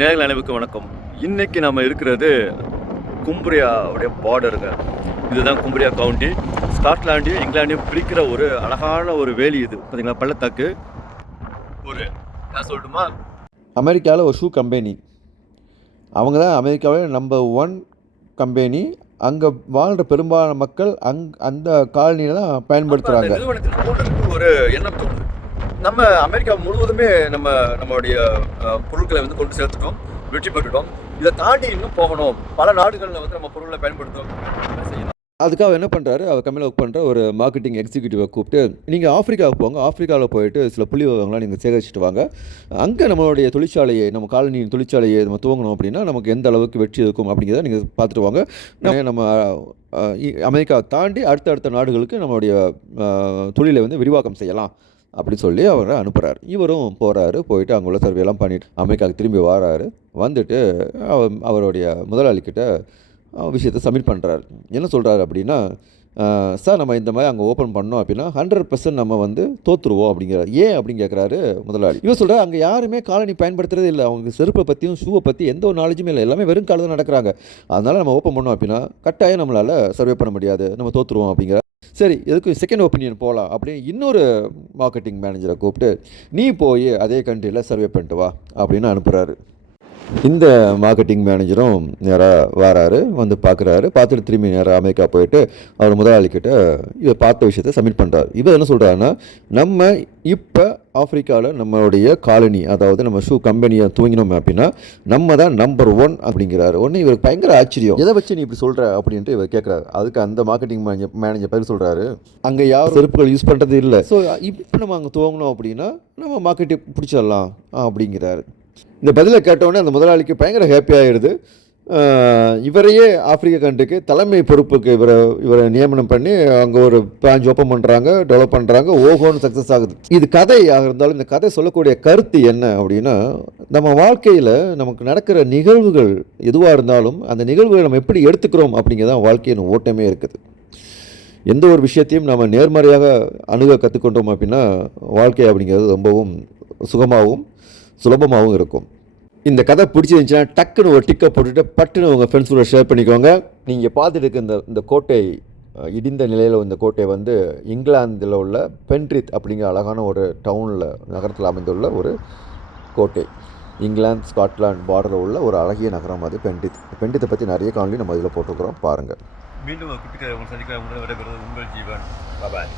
நேரில் அனைவருக்கும் வணக்கம். இன்னைக்கு நம்ம இருக்கிறது கும்பரியாவுடைய பார்டருங்க இதுதான் கும்பரியா கவுண்டி ஸ்காட்லாண்டையும் இங்கிலாண்டையும் பிரிக்கிற ஒரு அழகான ஒரு வேலி இது. பார்த்தீங்களா பள்ளத்தாக்கு. ஒரு நான் சொல்லட்டுமா? அமெரிக்காவில் ஒரு ஷூ கம்பெனி அவங்க தான் அமெரிக்காவே நம்பர் ஒன் கம்பெனி அங்கே வாழ்கிற பெரும்பாலான மக்கள் அங் அந்த காலனியில் தான் பயன்படுத்துகிறாங்க ஒரு எண்ணம் நம்ம அமெரிக்கா முழுவதுமே நம்ம நம்மளுடைய பொருட்களை வந்து கொண்டு சேர்த்துட்டோம் வெற்றி பெற்றுட்டோம். இதை தாண்டி இன்னும் போகணும். பல நாடுகளில் வந்து நம்ம பொருட்களை பயன்படுத்தணும் அதுக்காக என்ன பண்ணுறாரு அவர் கம்பெனியில் ஒர்க் பண்ணுற ஒரு மார்க்கெட்டிங் எக்ஸிக்யூட்டிவை கூப்பிட்டு நீங்கள் ஆஃப்ரிக்காவுக்கு போங்க. ஆஃப்ரிக்காவில் போயிட்டு சில புள்ளி விவரங்கள்லாம் நீங்கள் சேகரிச்சுட்டு வாங்க. அங்கே நம்மளுடைய தொழிற்சாலையை நம்ம காலனியின் தொழிற்சாலையை நம்ம துவங்கணும் அப்படின்னா நமக்கு எந்த அளவுக்கு வெற்றி இருக்கும் அப்படிங்கிறத நீங்கள் பார்த்துட்டு வாங்க. நம்ம- இ- அமெரிக்காவை தாண்டி அடுத்த அடுத்த நாடுகளுக்கு நம்மளுடைய தொழிலை வந்து விரிவாக்கம் செய்யலாம். அப்படி சொல்லி அவரை அனுப்புகிறாரு இவரும் போகிறாரு போயிட்டு அங்கே உள்ள சர்வேலாம் பண்ணிட்டு அமெரிக்காவுக்கு திரும்பி வராரு. வந்துட்டு அவர் அவருடைய முதலாளிக்கிட்ட விஷயத்தை சப்மிட் பண்ணுறாரு என்ன சொல்கிறாரு அப்படின்னா சார் நம்ம இந்த மாதிரி அங்கே ஓப்பன் பண்ணோம் அப்படின்னா ஹண்ட்ரட் பர்சன்ட் நம்ம வந்து தோற்றுருவோம் அப்படிங்கிறார் ஏன் அப்படின்னு கேட்குறாரு முதலாளி. இவர் சொல்கிறார் அங்கே யாருமே காலனி பயன்படுத்துறதே இல்லை. அவங்க செருப்பை பற்றியும் ஷூவை பற்றி எந்த ஒரு நாலேஜுமே இல்லை. எல்லாமே வெறும் காலத்தில் நடக்கிறாங்க. அதனால் நம்ம ஓப்பன் பண்ணோம் அப்படின்னா கட்டாயம் நம்மளால் சர்வே பண்ண முடியாது. நம்ம தோற்றுருவோம் அப்படிங்கிற சரி எதுக்கு செகண்ட் ஒப்பீனியன் போகலாம் அப்படின்னு இன்னொரு மார்க்கெட்டிங் மேனேஜரை கூப்பிட்டு நீ போய் அதே கண்ட்ரியில் சர்வே பண்ணிட்டு வா அப்படின்னு அனுப்புகிறாரு இந்த மார்க்கெட்டிங் மேனேஜரும் நேராக வராரு வந்து பார்க்குறாரு பார்த்துட்டு திரும்பி நேராக அமெரிக்கா போயிட்டு அவர் முதலாளிக்கிட்ட இதை பார்த்த விஷயத்தை சப்மிட் பண்ணுறாரு இவர் என்ன சொல்கிறாருன்னா நம்ம இப்போ ஆப்பிரிக்காவில் நம்மளுடைய காலனி அதாவது நம்ம ஷூ கம்பெனியை தூங்கினோம் அப்படின்னா நம்ம தான் நம்பர் ஒன் அப்படிங்கிறாரு. ஒன்று இவருக்கு பயங்கர ஆச்சரியம். எதை வச்சு நீ இப்படி சொல்கிற அப்படின்ட்டு இவர் கேட்குறாரு அதுக்கு அந்த மார்க்கெட்டிங் மேனேஜர் மேனேஜர் பேர் சொல்கிறாரு அங்கே யாரும் செருப்புகள் யூஸ் பண்ணுறது இல்லை. ஸோ இப்போ நம்ம அங்கே துவங்கினோம் அப்படின்னா நம்ம மார்க்கெட்டை பிடிச்சிடலாம் அப்படிங்கிறாரு. இந்த பதிலை கேட்டவுடனே அந்த முதலாளிக்கு பயங்கர ஹாப்பி ஆகிடுது இவரையே ஆப்பிரிக்க கண்ட்ரிக்கு தலைமை பொறுப்புக்கு இவரை இவரை நியமனம் பண்ணி அங்கே ஒரு பிரான்ச் ஓப்பன் பண்ணுறாங்க டெவலப் பண்ணுறாங்க ஓஹோன்னு சக்ஸஸ் ஆகுது. இது கதையாக இருந்தாலும் இந்த கதை சொல்லக்கூடிய கருத்து என்ன அப்படின்னா நம்ம வாழ்க்கையில் நமக்கு நடக்கிற நிகழ்வுகள் எதுவாக இருந்தாலும் அந்த நிகழ்வுகளை நம்ம எப்படி எடுத்துக்கிறோம் அப்படிங்கிறதான் வாழ்க்கையின் ஓட்டமே இருக்குது. எந்த ஒரு விஷயத்தையும் நம்ம நேர்மறையாக அணுக கற்றுக்கொண்டோம் அப்படின்னா வாழ்க்கை அப்படிங்கிறது ரொம்பவும் சுகமாகவும் சுலபமாகவும் இருக்கும். இந்த கதை பிடிச்சிருந்துச்சுன்னா டக்குன்னு ஒரு டிக்கை போட்டுட்டு பட்டுன்னு உங்கள் ஃப்ரெண்ட்ஸோட ஷேர் பண்ணிக்கோங்க. நீங்கள் பார்த்துட்டு இருக்க இந்த இந்த கோட்டை இடிந்த நிலையில் இந்த கோட்டை வந்து இங்கிலாந்தில் உள்ள பென்ட்ரித் அப்படிங்கிற அழகான ஒரு டவுனில் நகரத்தில் அமைந்துள்ள ஒரு கோட்டை. இங்கிலாந்து ஸ்காட்லாந்து பார்டரில் உள்ள ஒரு அழகிய நகரம் அது பென்டித் பென்டித்தை பற்றி நிறைய காணொலி நம்ம இதில் போட்டுக்கிறோம் பாருங்கள் மீண்டும் ஒரு குட்டி சந்திக்கிற உங்கள் ஜீவன். பாபாய்